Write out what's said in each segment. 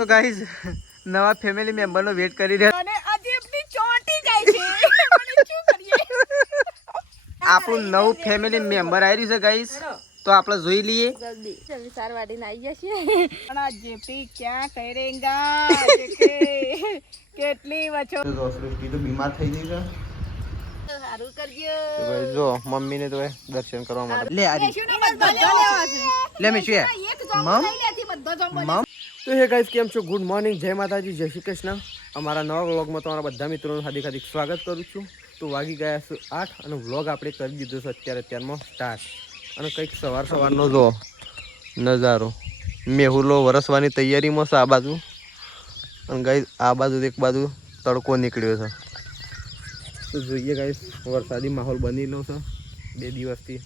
તો ગાઈઝ નવા family member નો wet કરી રહ્યા અને આજે આપણી ચોટી જાય છે મને શું કરીએ આપણું નવું ફેમિલી મેમ્બર આવી રહ્યું છે ગાઈઝ તો આપણે જોઈ લઈએ જલ્દી જલ્દી સાર વાડીને આવી જશે પણ આ જેપી ક્યાં કરેંગા કે કેટલી વછો તો સૃષ્ટિ તો બીમાર થઈ ગઈ છે સારું કરજો તો ભાઈ જો મમ્મી ને તો દર્શન કરવા માટે લે આરી મેશુને બધા લેવા છે લે મેશુ એક જમો લઈ લેતી બધો જમો મમ તો હે ગાઈસ કેમ છો ગુડ મોર્નિંગ જય માતાજી જય શ્રી કૃષ્ણ અમારા નવા વ્લોગમાં તમારા બધા મિત્રોનું હાર્દિક હાર્દિક સ્વાગત કરું છું તો વાગી ગયા છે 8 અને વ્લોગ આપણે કરી દીધો છે અત્યારમાં સ્ટાર્ટ અને કંઈક સવારનો જો નજારો મેહુલો વરસવાની તૈયારીમાં છે આ બાજુ અને ગાઈસ આ બાજુ એક બાજુ તડકો નીકળ્યો છે તો જોઈએ ગાઈસ વરસાદી માહોલ બનેલો છે 2 દિવસથી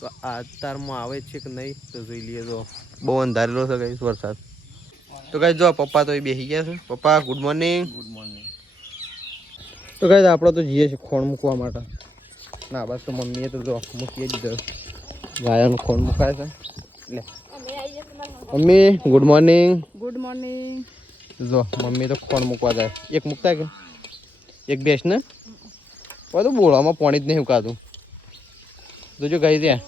તો આ તારમાં આવે છે કે નહીં તો જોઈ લઈએ જો બહુ અંધારેલો છે ગાઈસ વરસાદ તો ગાઈસ જો પપ્પા તો બેસી ગયા છે પપ્પા ગુડ મોર્નિંગ તો ગાઈસ આપણે તો જઈએ છીએ ખોણ મૂકવા માટે ના બસ તો મમ્મીએ તો જો મૂકી દીધો ગાયનું ખોણ મુકાય છે લે મમ્મી ગુડ મોર્નિંગ જો મમ્મી તો ખોણ મૂકવા જાય એક મૂકતા કે એક બેસ ને બધું બોળામાં પાણી જ નહીં ઉકાતું જોજો ગાઈ ત્યાં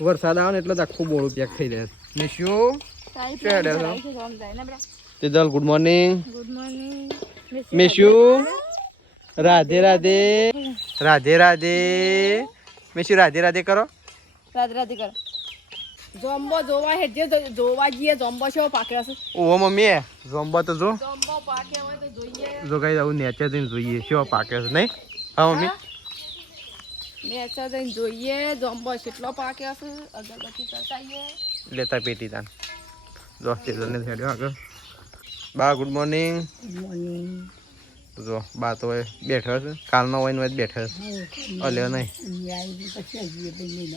વરસાદ આવે ને એટલે આખું બોળું પેક થઈ જાય નિશુ તેજલ ગુડ મોર્નિંગ મિશુ રાધે રાધે રાધે રાધે મિશુ રાધે રાધે કરો રાધે રાધે કરો જોમ્બો જોવા હે જે જોવા જઈએ જોમ્બો છે પાક્યા છે ઓ મમ્મી જોમ્બો તો જો જોમ્બો પાક્યા હોય તો જોઈએ જો ગાઈ આવું નેચર જઈને જોઈએ શું પાકે છે નહીં હા મમ્મી નેચર જઈને જોઈએ જોમ્બો કેટલો પાક્યા છે અગરબત્તી કરતા આવીએ લેતા પેટી તાન જો તેજલને થેડ્યો આગળ બા ગુડ મોર્નિંગ જો બા તો બેઠો છે કાલનો હોય ને બેઠો છે અલ્યો નહીં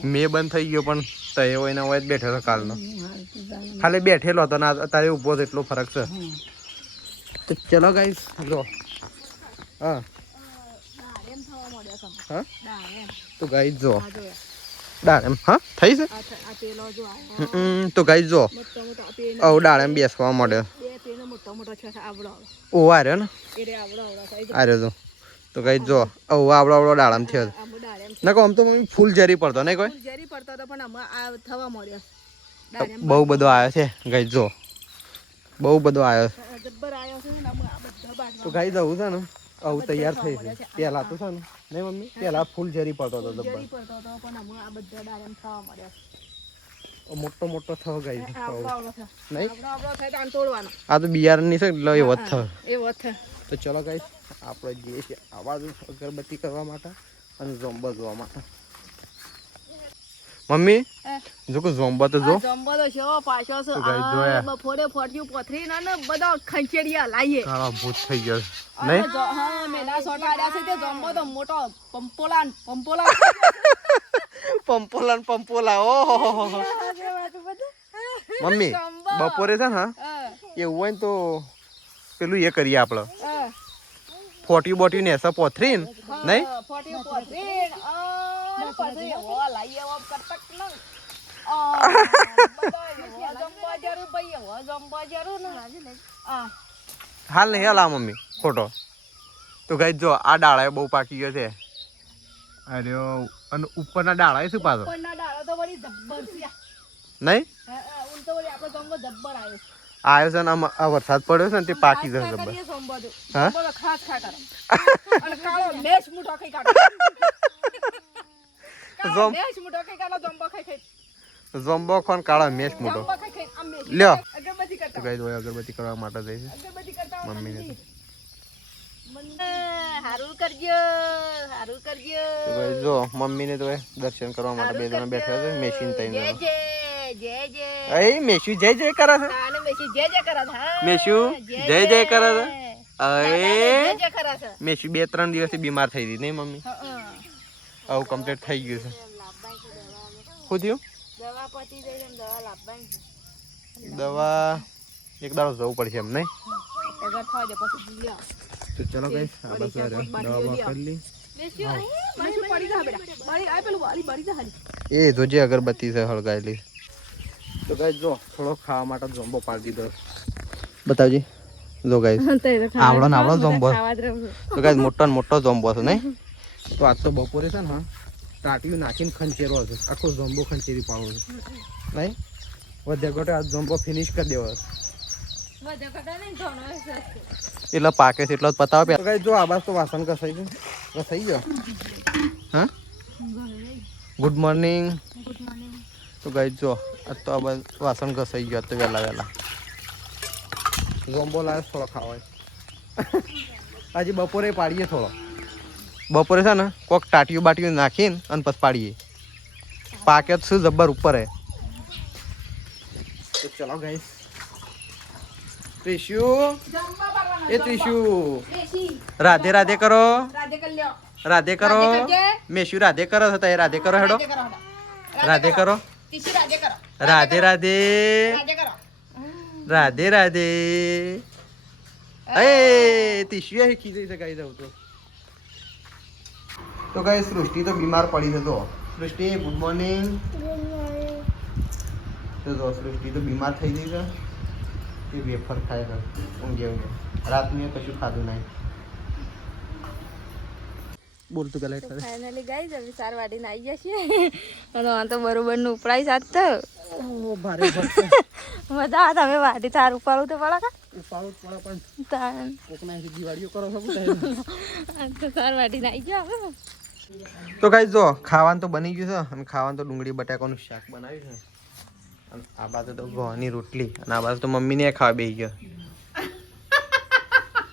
મેં બંધ થઈ ગયો પણ તય હોય ને હોય બેઠો છે કાલનો ખાલી બેઠેલો હતો ને અત્યારે ઊભો છે એટલો ફરક છે તો ચલો ગાઈસ જો હા હા તો ગાઈસ જો ડાળેમ હા થઈ છે તો ગાઈસ જો ડાળેમ બેસવા મળ્યો ઓ આ રહ્યો ને આ રહ્યો તો કઈ જો આવડો ડાળામ થયો ના કહો આમ તો મમ્મી ફૂલ ઝેરી પડતો નહીં કોઈ બહુ બધો આવ્યો છે ગઈ જો બહુ બધો આવ્યો તો ગાઈ જવું છે ને આવું તૈયાર થઈ છે પેલા તો છે ને નહીં મમ્મી પેલા ફૂલ ઝેરી પડતો હતો મોટો મોટો થયો ગાઈ નહીં આ તો બિયારણની છે એટલે એવો જ થયો તો ચલો ગાઈ આપણે જઈએ છીએ આવાજ અગરબત્તી કરવા માટે અને ઝોમ્બો જોવા માટે મમ્મી જો કે ઝોમ્બો તો જો ઝોમ્બો તો શેવો પાછો છે બફોરે ફોડ્યું પથરી ના બધા ખંચેડિયા લાઈએ કાળા ભૂત થઈ ગયો નહીં હા મેલા સોટા આડ્યા છે તે ઝોમ્બો તો મોટો પંપોલા પંપોલા ઓહો મમ્મી બપોરે છે ને એવું હોય ને તો પેલું એ કરીએ આપણે ફોટી બોટી ને એસા પોથરી ને નહીં હાલ નહીં હાલ મમ્મી ખોટો તો ગાઈ જો આ ડાળા બહુ પાકી ગયો છે અરે અને ઉપરના ડાળા શું પાછો નહીં આવ્યો છે ને આ વરસાદ પડ્યો છે ને તે પાકી જશે ઝોમ્બો ખોન કાળા મેશ મોટો લ્યો તો કઈ દો અગરબત્તી કરવા માટે જઈ છે મમ્મીને હારું કરજો તો ભાઈ જો મમ્મીને તો દર્શન કરવા માટે બે જણા બેઠા છે મેશીન તઈને એ મેશુ જય જય કરે છે મેશુ જય જય કરે છે મેશુ 2-3 દિવસથી બીમાર થઈ ગઈ નહીં મમ્મી આવું કમ્પ્લીટ થઈ ગયું છે શું થયું દવા એક દાડો જવું પડશે એમ નહીં તો ચલો ગાઈસ આ બસ દવા કરી લી એ જોજે અગરબત્તી છે હળગાયેલી તો ગાઈસ જો થોડો ખાવા માટે જોમ્બો પાડી દીધો. બતાવજી. જો ગાઈસ આવડો ને આવડો જોમ્બો. તો ગાઈસ મોટો ને મોટો જોમ્બો છે નહીં. તો આજ તો બપોરે છે ને હા ટાટીયું નાખીને ખંચેરો છે. આખો જોમ્બો ખંચેરી પાડો છે નહીં. વધે ઘટે આ જોમ્બો ફિનિશ કરી દેવો છે. એટલે પાકે છે એટલો જ પતાવો. ગાઈસ જો આ બાજુ તો વાસણ કસાઈ ગયું. કસાઈ ગયો. હા ગુડ મોર્નિંગ. તો ગાઈસ જો આજ તો આ બાજુ વાસણ ઘસાઈ ગયો તો વહેલા જોમ્બો લાવે થોડો ખાવાય. આજે બપોરે પાડીએ થોડો. બપોરે છે ને કોક ટાટીયું બાટીયું નાખીને અને પછી પાડીએ. પાકે તો શું જબ્બર ઉપર હે. તો ચલો ગાઈસ. ત્રિશુ એ ત્રિશુ રાધે રાધે કરો. રાધે કરો. મેશુ રાધે કરો છો તો રાધે કરો હેડો. રાધે કરો. રાધે રાધે. રાધે રાધે. એ ત્રિશુ એ ખીચી છે ગાઈ દઉં તો ગાઈસ સૃષ્ટિ તો બીમાર પડી છે. તો સૃષ્ટિ ગુડ મોર્નિંગ. તો જો સૃષ્ટિ તો બીમાર થઈ ગઈ છે. એ વેફર ખાય છે ઊંઘે રાતનું કશું ખાધું નહીં. બોલતું પેલા એટલે ફાઇનલી ગાઈસ હવે 4 વાડીને આવી ગયા છીએ અને આ તો બરોબર નું ઉપરાઈ સાત તો ઓ ભારે ભરશે મજા આવે. તમે વાડી તાર ઉપાડું તો પડે કા ઉપાડું પડે પણ તાન કોકના દિવાળીઓ કરો છો આ તો 4 વાડીને આવી ગયા હવે. તો ગાઈસ જો ખાવાનું તો બની ગયું છે અને ખાવાનું તો ડુંગળી બટાકાનું શાક બનાવ્યું છે. અને આ બાજુ તો ઘઉંની રોટલી અને આ બાજુ તો મમ્મીને ખાવા બેસી ગયો.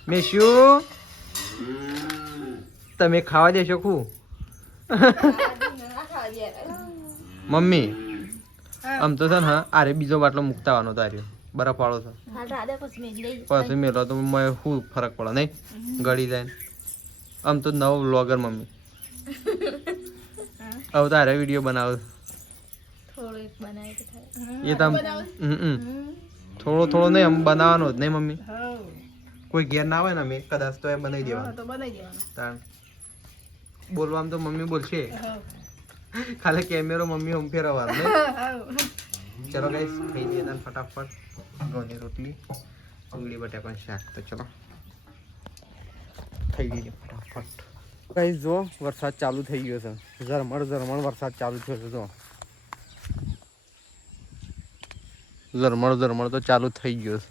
મેશુ તમે ખાવા દેશો ખું મમ્મી આમ તો છે ને હા અરે બીજો બાટલો મુકતાવાનો તાર્યો બરફ વાળો છે પછી મેલો તો શું ફરક પડે નહીં ગળી જાય. આમ તો નવો વ્લોગર મમ્મી હવે તારે વિડીયો બનાવો એ તો થોડો થોડો નહીં આમ બનાવવાનો જ નહીં મમ્મી. કોઈ ઘેર ના હોય ને અમે કદાચ તો એ બનાવી દેવાનું. બોલવામાં તો મમ્મી બોલશે ખાલી કેમેરો મમ્મી હમ ફેરવવાનો ને. ચલો ગાઈસ ખાઈ લઈએ તને ફટાફટ ઘઉંની રોટલી ડુંગળી બટાકાનું શાક. તો ચલો ખાઈ લઈએ ફટાફટ. ગાઈસ જો વરસાદ ચાલુ થઈ ગયો છે. ઝરમર વરસાદ ચાલુ થયો છે. જો ઝરમર તો ચાલુ થઈ ગયો છે.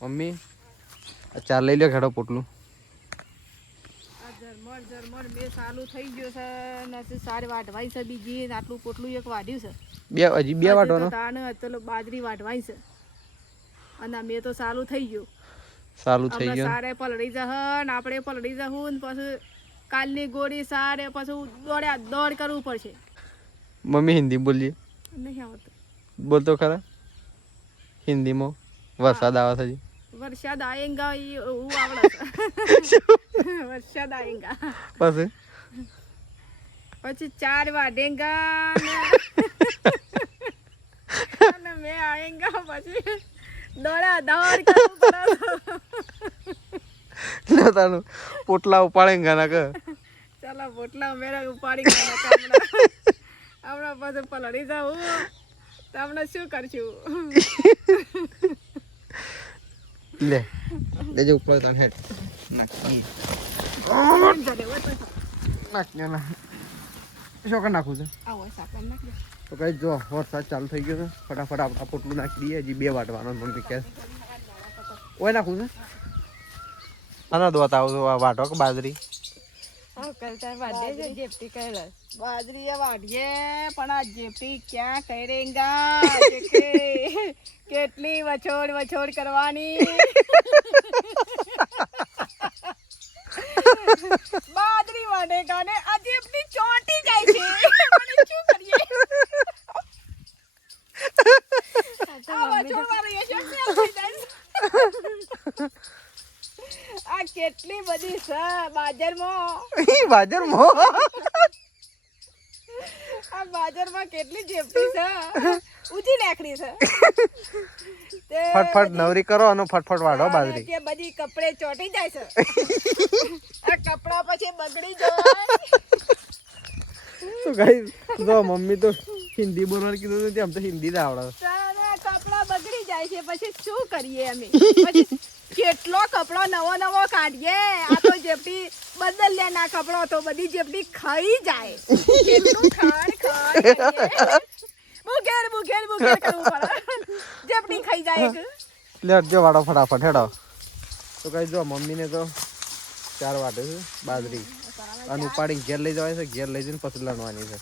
મમ્મી ચાર લઈ લે ખેડો પોટલું. ઝરમર બે ચાલુ થઈ ગયો છે ને સારી વાઢવાઈ છે બીજી આટલું પોટલું એક વાઢ્યું છે. હજી બે વાટવાનો તાણ તો બાજરી વાઢવાઈ છે અને મેં તો ચાલુ થઈ ગયું. ચાલુ થઈ ગયું. સારે પલળી જહ ને આપણે પલળી જહું ને પછી કાલની ગોળી સારે પછી દોડ કરવું પડશે. મમ્મી હિન્દી બોલીએ નહીં આવતું બોલતો ખરા હિન્દીમાં. વરસાદ આવે છે. વરસાદ આયેગા એવું આવડે વરસાદ આયેગા પછી 4 વાઢેગા અને મેં આયેગા પછી દોડા દોડ કરવું પડે. તારું પોટલા ઉપાડે ના કે ચાલો પોટલા મેરા ઉપાડી હમણાં પછી પલળી જાઉં તો હમણાં શું કરશું. લે લેજે ઉપર તને હેડ નાખી નાખ શું કર નાખું છે. તો કઈ જો વરસાદ ચાલુ થઈ ગયો છે. ફટાફટ આપણા પોટલું નાખી દઈએ. હજી 2 વાટવાનો મમ્મી કે ઓય નાખું છે. આના દોત આવું વાટો કે બાજરી બાજરી વાઢીએ પણ આ જેપી ક્યાં કરેંગા કેટલી વછોડ કરવાની. બાજરી વાઢેગા ને આ જેપી ચોટી જાય છે. શું કરીએ આ કેટલી બધી છે બાજારમાં. આ બાજારમાં કેટલી જેપી છે ઊંચી નાખડી છે. ફટફટ નવરી કરો અને ફટફટ વાળો બાજરી. તે બધી કપડે ચોટી જાય છે. આ કપડા પછી બગડી જાય. તો ગાઈસ જો મમ્મી તો હિન્દી બોલવાનું કીધું નથી, આમ તો હિન્દી જ આવડે. તારા કપડા બગડી જાય છે પછી શું કરીએ અમે? પછી કેટલો કપડો નવો કાઢીએ. આ તો જેપટી બદલ્યા ના કપડો તો બધી જેપટી ખાઈ જાય. કેટલું ખાડ બુઘેર કરવું પડે. જેપટી ખાઈ જાય કે લેટજો વાળો ફટાફટ હેડો. તો ગાઈસ જો મમ્મીને તો 4 વાટે છે બાજરી અને ઉપાડી ઘેર લઈ જવાય છે, ઘેર લઈ જઈને પછી લણવાની છે.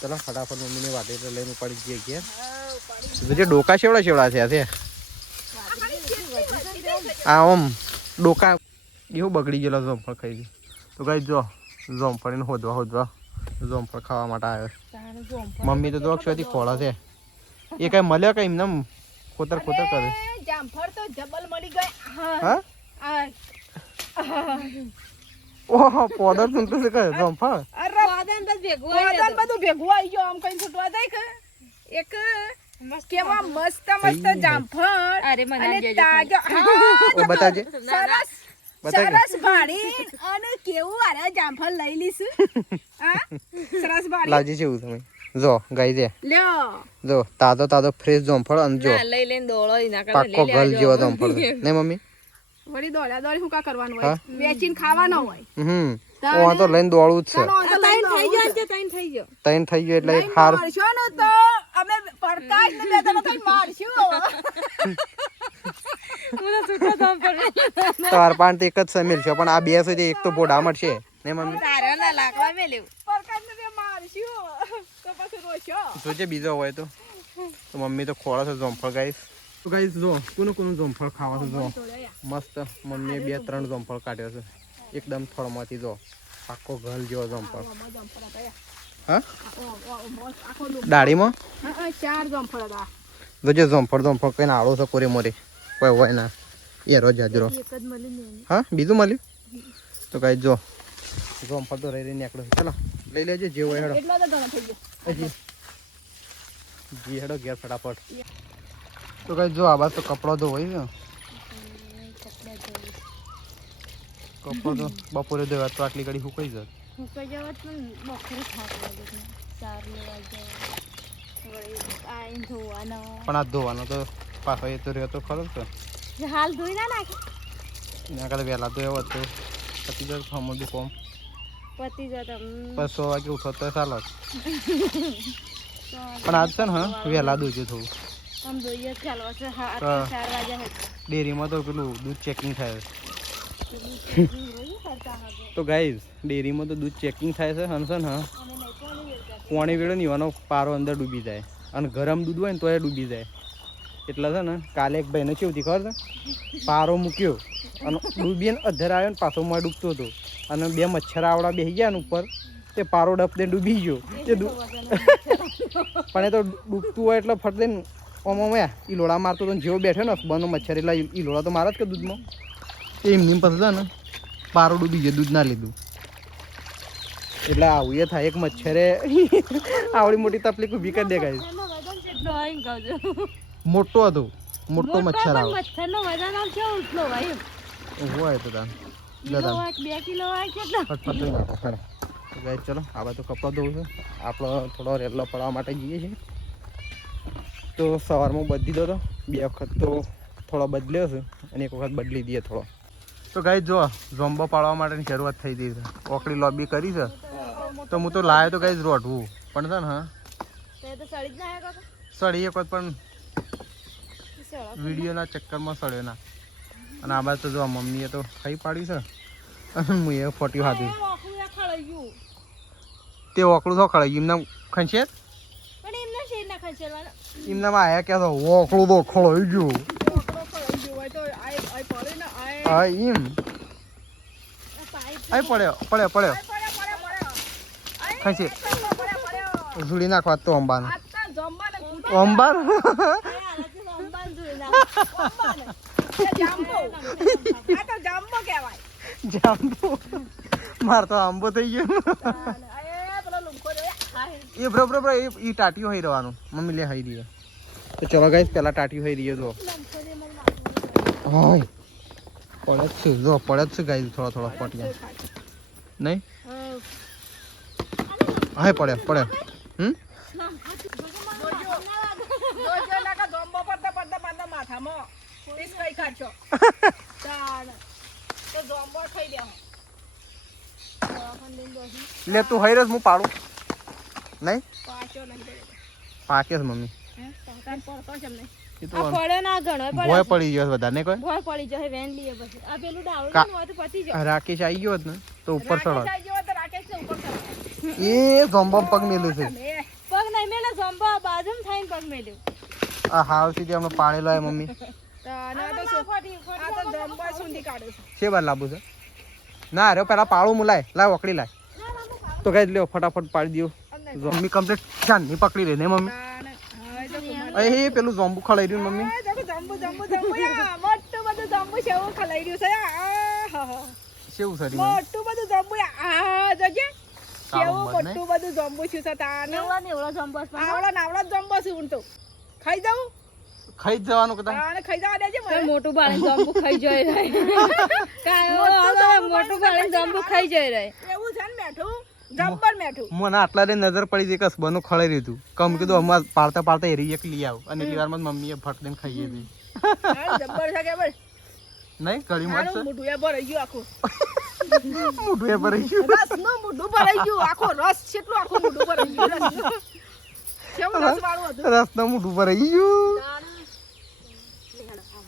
ચલો ફટાફટ મમ્મીને વાટે એટલે લઈને ઉપાડી જઈએ ઘેર. જે ડોકા શેવડા છે આ ઓમ ડોકા એવું બગડી ગયેલો જોમફળ ખાઈ ગઈ. તો ગાઈસ જો જોમફળીને હોદવા જોમફળ ખાવા માટે આવ્યો. મમ્મી તો અક્ષરથી ખોળા છે એ કઈ મળ્યો કઈ એમને ખોતર કરે. જામફળ તો જબલ મળી ગયા. હા ઓહો પોદર સુનતો છે કે જોમફળ. અરે વાદન બધું ભેગું આવી ગયો. આમ કઈ છૂટવા જાય કે એક કેવા મસ્ત જામફળ. અરે મને તાજો ઓ બતાજે સરસ ભાડી અને કેવું આરે જામફળ લઈ લીશું. હા સરસ ભાડી લાજી છે તમે જો ગાઈ દે લ્યો જો તાજો ફ્રેશ જોમફળ અને જો લઈ લેન દોળો ઇના કરે પાકો ગલ જેવો જોમફળ ને મમ્મી વળી દોડી શું કા કરવાનું હોય? વેચીને ખાવાનો હોય. ઓ તો લઈને દોડવું જ છે. તૈન થઈ ગયો એટલે એક હાર મારશો ને તો અમે પડકાજ ને બે તને કઈ મારશું. તમાર પાંચ એક જ સમેલ છે પણ આ બે છે એક તો બોડા મળશે ને મમ્મી. તારાના લાકડા મેલ્યું પડકાજ ને બે મારશું તો પછી રોશો જોજે બીજો હોય તો મમ્મી તો ખોળા છે જોમફળ ગાઈસ. તો ગાઈસ જો કોનું જોમફળ ખાવા છે જો મસ્ત મમ્મીએ 2-3 જોમફળ કાઢ્યો છે એકદમ થળમાંથી જો પાકો ગલ જેવો જોમફળ. હા દાઢીમાં 4 જામફળ હતા. જોજે જોમફળ કઈ આળો છે કોરે મોરે કોઈ હોય ના એરો જાજરો. હા બીજું મળ્યું તો ગાઈસ જો જોમફળ તો રહી નીકળો. ચાલો લઈ લેજે જે હોય હેડો. એટલો તો ઘણો થઈ ગયો. જી હેડો ઘેર ફટાફટ. તો કઈ જો આ બાદ તો કપડો તો હોય ને કપડો તો બપોરે ધોવા તો આટલી ઘડી સુકાઈ જાય. પણ આ ધોવાનો તો પાછો એ તો રહ્યો તો ખરો છે. હાલ ધોઈ ના નાખે એના કરતા વહેલા તો એવો હતો પતી જાય ખમો બી કોમ પતી જતા 100 વાગે ઉઠો તો ચાલો પણ આજ છે ને હા વહેલા દોજો થોડું આમ જોઈએ ચાલવા છે. 4 વાગ્યા ડેરીમાં તો પેલું દૂધ ચેકિંગ થાય. તો ગાઈઝ ડેરીમાં તો દૂધ ચેકિંગ થાય છે હનસન. હા પાણી વેળો ને એવાનો પારો અંદર ડૂબી જાય અને ગરમ દૂધ હોય ને તો એ ડૂબી જાય. એટલે છે ને કાલે એક ભાઈને કેવું ખબર છે પારો મૂક્યો અને ડૂબીને અધર આવ્યો ને પાછો માં ડૂબતો હતો અને 2 મચ્છર આવડા બેસી ગયા ને ઉપર તે પારો ડપને ડૂબી ગયો. પણ એ તો ડૂબતું હોય એટલે ફટ દઈને ઓમોમાં ઈલોડા મારતો તો જેવો બેઠો ને બંધ મચ્છર એટલે ઈલોડા તો મારે જ કે દૂધમાં એમની પછી છે ને પારો ડૂબી ગયો દૂધ ના લીધું. એટલે આવું એ થાય એક મચ્છરે આવડી મોટી તકલીફ ઊભી કરી દે ગાઈસ. મોટો હતો મોટો મચ્છર આવે હોય તો તાન ફટફટ લઈ નાખો ખરા. ગાઈસ ચલો આ તો કપડાં ધોવું છે આપણો થોડો રેલો પડવા માટે જઈએ છીએ. તો સવારમાં બદલી દો તો 2 વખત તો થોડો બદલ્યો છે અને 1 વખત બદલી દઈએ થોડો. તો ગાઈસ જો ઝોમ્બો પાડવા માટેની શરૂઆત થઈ ગઈ છે. ઓકડી લોબી કરી છે તો હું તો લાવ્યો તો ગાઈસ રોઢવું પણ છે ને હા સળી એક વખત પણ વિડીયોના ચક્કરમાં સળ્યો ના. અને આ બાદ તો જો મમ્મીએ તો ખાઈ પાડી છે અને હું એ ફોટી ખાધી તે ઓકળું તો ખળાઈ એમને ખંચે એમનામાં આયા ક્યાં તો ઓકળું તો ખળાઈ ગયું. હા એમ આઈ પડ્યો ખંચે ઝૂડી નાખવા તો અંબાનું અંબાર જાંબુ માર તો આંબો થઈ ગયો. એ બરોબર એ ટાટીઓ હઈ રહેવાનું મમ્મી લે હઈ દઈએ. તો ચલો ગાઈસ પેલા ટાટીઓ હઈ દઈએ જો હાય પડે જ છે ગાઈસ થોડા ફોટિયા નહીં હા પડ્યો પડ્યો જોજો નાકા જોમ્બો પડતા પડતા પડતા માથામાં પીસ કઈ કાઢશો ચાલ તો જોમ્બો ખાઈ દેવો લે તું હઈ રસ હું પાડું નહીં પાછો નહીં દે પાકે છે મમ્મી હે તાન પડતો છે એમને એ તો આ પડે ના ઘણો ભોય પડી ગયો છે વધારે ને કોઈ ભોય પડી જાય વેન લીએ પછી આ પેલું ડાવડું કા- હોય તો પતી જાય રાકેશ આવી ગયો હોત ને તો ઉપર ચડો રાકેશ આવી ગયો તો રાકેશ ને ઉપર ચડો એ ઝોમ્બો પગ મેલ્યું છે તમે પગ નહીં મેલે જંબા બાજુમ થઈને પગ મેલ્યો આ હાવ સીધી અમે પાડેલો હે મમ્મી તાને આ તો શું આ તો જોમ્બો સુંદી કાઢે છે છે બાર લાંબુ છે ના અરે પેલા પાળું મુલાય લાવ ઓકડી લાય તો કઈ લ્યો ફટાફટ પાડી દો ઝોમ્બી કમ્પ્લીટ ચાન ની પકડી લે ને મમ્મી તાને હા તો કુમાર એ પેલું ઝોમ્બુ ખલાઈ રહ્યું મમ્મી આ દેખો જોમ્બો જોમ્બો જોમ્બો યા મોટું બધું જોમ્બો છે એવું ખલાઈ રહ્યું છે આ હા હા કેવું સરી મોટું બધું જોમ્બો આ જોજે કેવું કાળું મધ મોટું બધું જોમ્બો છે તાને એવડો જંબસ આવડા નાવડા જોમ્બો છે ઊંટો ખાઈ જાઉં ખાઈ જ જવાનું કદા તાને ખાઈ જવા દેજે મને મોટું બાળે જંબુ ખાઈ જાય રે મોટું બાળે જંબુ ખાઈ જાય રે એવું છે ને મેઠું જબ્બર મેઠું મને આટલા રે નજર પડી જઈ કસ બનું ખળાઈ રહ્યું હતું કમ કીધું અમાર પાડતા પાડતા એરી એક લઈ આવ અને એટલી વારમાં મમ્મીએ ફટ દઈને ખાઈએ હતી હા જબ્બર છે કે ભાઈ નહીં કડી મત મારું મોઢું એ ભરાઈ ગયું આખું મોઢું એ ભરાઈ ગયું રસ નું મોઢું ભરાઈ ગયું આખો રસ કેટલું આખું મોઢું ભરાઈ ગયું રસ કેવું રસ વાળું હતું રસના મોઢું ભરાઈ ગયું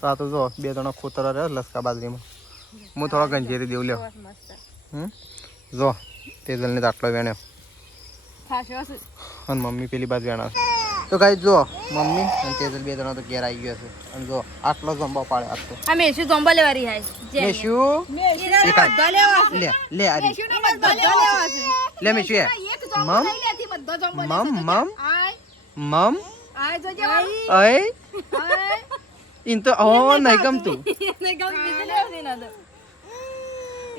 આ તો જો બે જણા ખોતરા રહ્યા લસકા બાજરીમાં હું થોડો ગંજેરી દેવ લ્યો જો તેજલને તો આટલો વેણ્યો થાશો અને મમ્મી પેલી બાજુ વેણા તો કાંઈ જો મમ્મી અને તેજલ બે જણા તો ઘેર આવી ગયા છે અને જો આટલો જંબો પાડે આટલો આ મેશુ જંબા લેવારી હાય લે શું બધા લેવા લે લે આરી મેશુને બધા લેવા છે લે મેં શું એક જોમ્બો મમ? લઈ લેતી બધો જોમ્બો મમ લેતી મમ આય મમ આય જોજે વાળી અય આય ઇન તો ઓ નહીં ગમતું ને ગમ બીજે લેવારી ના દો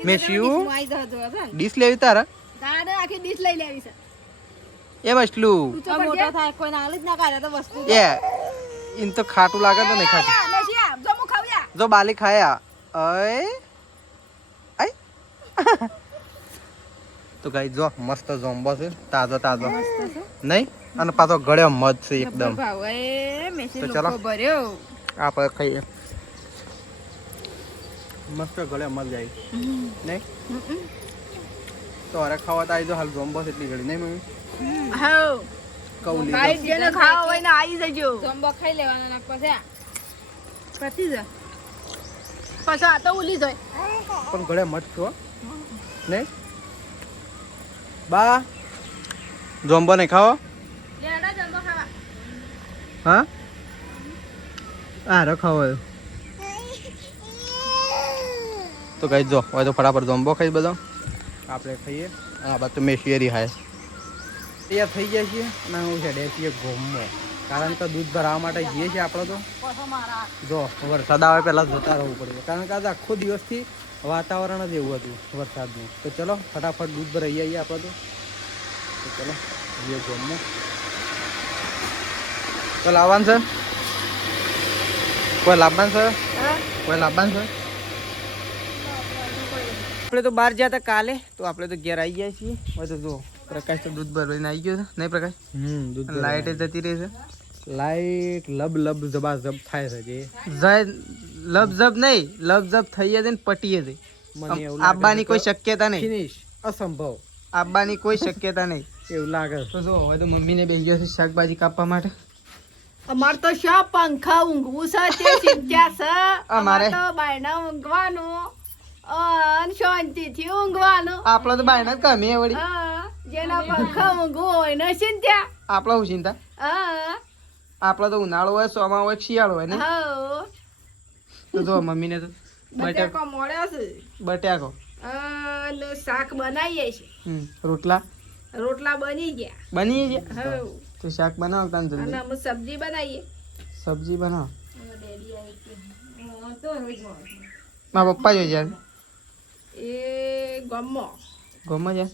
મેં શું આઈ જો જો ડીશ લેવી તારા દાદા આખી ડીશ લઈ લેવી છે એ મસલું આ મોટો થાય કોઈ ના જ ના કરે તો વસ્તુ એ ઇન તો ખાટું લાગે તો નહીં ખાતું મેશિયા જો મુ ખાવ્યા જો બાલી ખાયા અય આય તો ગાઈ જો મસ્ત જોમ્બો છે તાજો તાજો નહીં અને પાછો ગળ્યો મધ છે એકદમ ભાવ એ મેશે તો ચલો. લોકો ભર્યો આપણે ખાઈએ મસ્ત ગળ્યો મધ જાય નહીં તો અરે ખાવા તો આવી જો હાલ જોમ્બો છે એટલી ઘડી નહીં મમ્મી હા કૌલી ભાઈ જેને ખાવા હોય ને આવી જજો જંબા ખાઈ લેવાના ના પછી પતી જાય પછી આ તો ઉલી જાય પણ ગળ્યો મધ છો નહીં બા જોમ્બો નહીં ખાવો લેડા જંબો ખાવા હા આ ખાવો તો કઈ જો હોય તો ફટાફટ જોમ્બો ખાઈ બધો આપણે ખાઈએ આ બાદ તો મેશિયરી હાય તૈયાર થઈ ગયા છીએ અને હું હેડે છીએ ગોમમાં કારણ કે દૂધ ભરાવા માટે જઈએ છીએ આપણે તો જો વરસાદ આવે પહેલાં જતા રહેવું પડે કારણ કે આજે આખો દિવસથી વાતાવરણ જ એવું હતું વરસાદનું તો ચલો ફટાફટ દૂધ ભરાઈ આવીએ આપણે તો ચલો જઈએ ગોમમાં તો લાવવાનું છે કોઈ લાવવાનું છે કોઈ લાવવાનું છે આપણે તો બહાર ગયા હતા કાલે તો આપણે તો ઘેર આવી ગયા છીએ હવે તો જો પ્રકાશ તો દૂધ ભરવાઈને આવી ગયો છે નહીં પ્રકાશ દૂધ લાઈટ જતી રહી છે લાઈટ લબ લબ જબાજબ થાય છે જે જાય લબઝબ નહીં લબઝબ થઈ છે ને પટીએ છે મને એવું આબાની કોઈ શક્યતા નહીં ફિનિશ અસંભવ આબાની કોઈ શક્યતા નહીં એવું લાગે તો જો હવે તો મમ્મીને બેસી ગયો છે શાકભાજી કાપવા માટે અમાર તો શા પંખા ઊંઘવું છે તે ચિંતા છે અમારે તો બાયણા ઊંઘવાનું અને શાંતિથી ઊંઘવાનું આપણો તો બાયના જ ગમે વળી હા, જેના પંખા ઊંઘવું હોય ને ચિંતા આપણો હું ચિંતા હા આપણો તો ઉનાળો હોય ચોમા હોય શિયાળો હોય ને હા તો જો મમ્મીને તો બટાકો મળ્યો છે બટાકો અને શાક બનાવીએ છે રોટલા રોટલા બની ગયા બની છે હા તો શાક બનાવો તાન અને જલ્દી અમે સબ્જી બનાવીએ સબ્જી બનાવો મારા પપ્પા જોઈ જાય એ ગમો ગમે જાય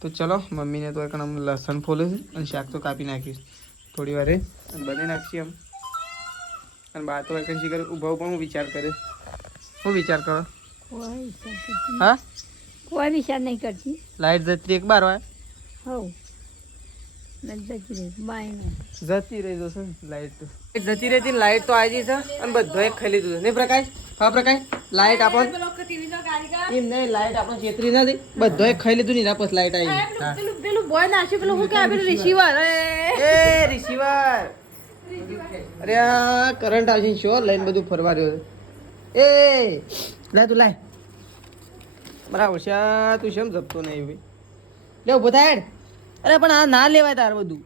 તો ચલો મમ્મીને તો એક લસણ ફોલે છે અને શાક તો કાપી નાખ્યું થોડી વારે અને બનાવી નાખીએ એમ અને બા તો એક શીખર ઊભા ઊભા હું વિચાર કરે હું વિચાર કરો હા કોઈ વિચાર નહીં કરતી લાઈટ જતી એક બાર હોય જતી રહી જશે લાઈટ જતી રહેતી લાઈટ તો આવી છે અને બધો એક ખાઈ લીધું છે નહીં પ્રકાશ? હા પ્રકાશ, લાઈટ આપણો એમ નહીં, લાઈટ આપણો છેતરી નથી, બધો એક ખાઈ લીધું નહીં પછી લાઈટ આવી. પેલું બોય નાખ્યું પેલું શું કે પેલું રિસીવર એ રિસીવર, અરે આ કરંટ આવશે શો લઈને બધું ફરવા રહ્યો છે. એ લાય તું લાય, બરાબર છે. તું શેમ જપતો નહીં ભાઈ? લે ઉભો થાય હેડ. અરે પણ આ ના લેવાય તાર બધું.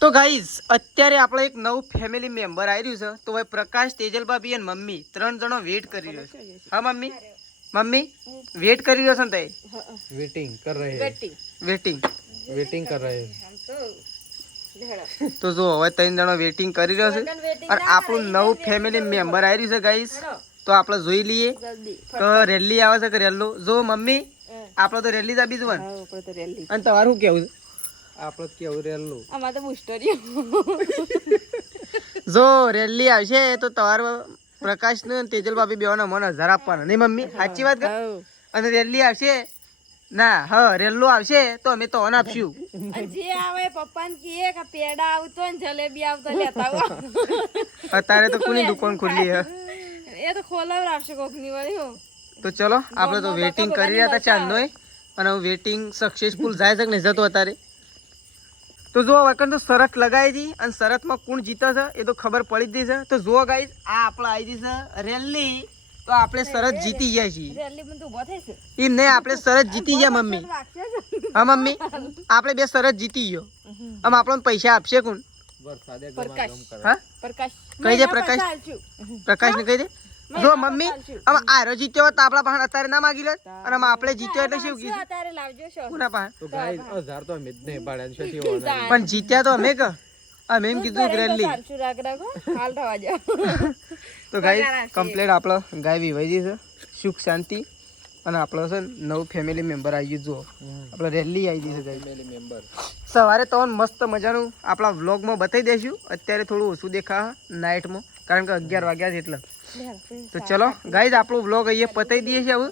તો ગાઈઝ અત્યારે આપણે એક નવું ફેમિલી મેમ્બર આવી રહ્યું છે. તો ભાઈ પ્રકાશ, તેજલ ભાભી અને મમ્મી 3 જણો વેઇટ કરી રહ્યો છે. હા મમ્મી, મમ્મી વેઇટ કરી રહ્યો છે ને તઈ? वेटिंग कर रहे हैं વેટિંગ. वेटिंग कर रहे हैं તો જો હવે 3 જણો વેઇટિંગ કરી રહ્યો છે અને આપણું નવું ફેમિલી મેમ્બર આવી રહ્યું છે ગાઈઝ. તો આપણે જોઈ લઈએ તો રેલી આવે છે કે રેલો. જો મમ્મી આપણે તો રેલી જ આપી છું અને તમારું શું કેવું છે? आप लोग क्या हो रहे लो આમાં તો બુસ્ટરી જો રેલી આવશે તો તમારો પ્રકાશ ને તેજલ ભાભી બેવાના મને 1000 આપવાના નહીં મમ્મી? સાચી વાત કર. અને રેલી આવશે ના, હા રેલો આવશે તો અમે તો ઓન આપશું. જે આવે પપ્પાને કીએ કે પેડા આવતો ને જલેબી આવતો લેતા આવો. અત્યારે તો કોની દુકાન ખુલ્લી હે? એ તો ખોલાવરાવશે કોકની વળી હો. તો ચલો આપણે તો વેટિંગ કરી રહ્યા હતા ચાંદનો અને વેટિંગ સક્સેસફુલ જાય છે કે નહીં જતો અત્યારે? તો જો વકન તો શરત લગાવી હતી અને શરતમાં કોણ જીતે છે એ તો ખબર પડી જ ગઈ છે. તો જુઓ ગાઈઝ, આ આપણે આવી જઈ છે રેલી. તો આપણે શરત જીતી ગયા છીએ. રેલી પણ તું ઊભો થઈ છે એમ નહીં, આપણે શરત જીતી ગયા મમ્મી. હા મમ્મી, આપણે 2 શરત જીતી ગયો. આમ આપણને પૈસા આપશે કોણ? પ્રકાશ હા પ્રકાશ કહી દે પ્રકાશ, પ્રકાશ ને કહી દે. જો મમ્મી આમ આરો જીત્યો હોત તો આપણા પાસે અત્યારે ના માગી લે અને આમ આપણે જીત્યો એટલે શું કીધું? અત્યારે લાવજો શો કોના પાસે? तो गाइस 1000 तो हमें नहीं भाड़ा से थी होना પણ જીત્યા તો અમે કે અમે એમ કીધું કે રેલી. ચાલશું રાખ રાખો હાલ થવા જાવ તો ગાઈસ કમ્પ્લીટ આપણો ગાય વિવાઈ છે, સુખ શાંતિ અને આપણો છે ને નવું ફેમિલી મેમ્બર આવી ગયું. જુઓ આપણે રેલી આવી ગઈ છે ગાઈસ. फैमिली मेंबर સવારે તો મસ્ત મજાનું આપણા વ્લોગમાં બતાવી દઈશું. અત્યારે થોડું ઓછું દેખા નાઇટમાં કારણ કે 11 વાગ્યા છે એટલે. તો ચલો ગાઈઝ આપણો વ્લોગ અહીંયા પતાવી દઈએ છીએ હવે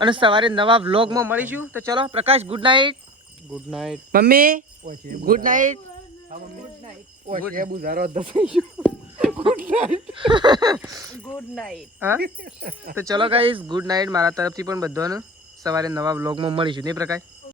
અને સવારે નવા વ્લોગમાં મળીશું. તો ચલો Prakash good night. Good night મમ્મી ગુડ નાઇટ. ओके बुझारो दस ગુડ નાઇટ. હા તો ચલો ગાઈઝ ગુડ નાઇટ મારા તરફથી પણ બધાને. સવારે નવા વ્લોગમાં મળીશું નહીં પ્રકાશ?